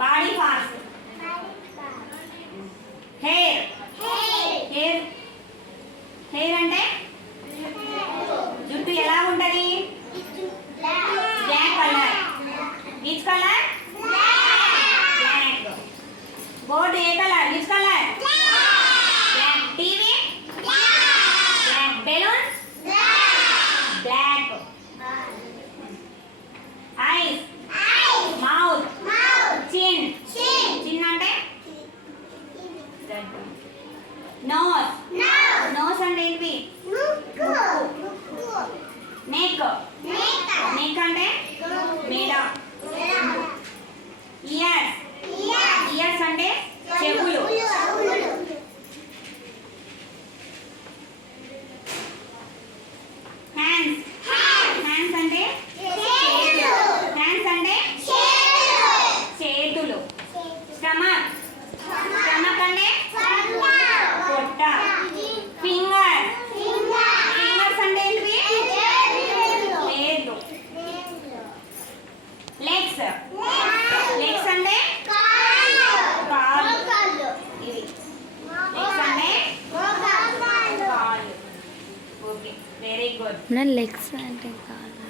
Body parts. Hair. Hair hair అంటే జుట్టు ఎలా ఉంటది? Black colour. Which colour? Black. Board ఏ colour? Which colour? Black. TV? Black. Balloon? Black. Eyes. Mouth. Chin. Chin అంటే nose. Nose అంటే ఏంటి? Neck. Neck అంటే మెడ. ఇయర్స్. ఇయర్స్ అంటే చెవులు. హ్యాండ్స్. హ్యాండ్స్ అంటే హ్యాండ్స్ అంటే చేతులు. స్టమక్. స్టమక్ అంటే పొట్ట. ఫింగర్. ఫింగర్స్ అంటే ఏంటి? వేళ్ళు. లెగ్స్. లెగ్స్ అంటే కాళ్ళు. ఇది లెగ్స్ అంటే కాళ్ళు. Okay, very good. లెగ్స్ అంటే కాళ్ళు.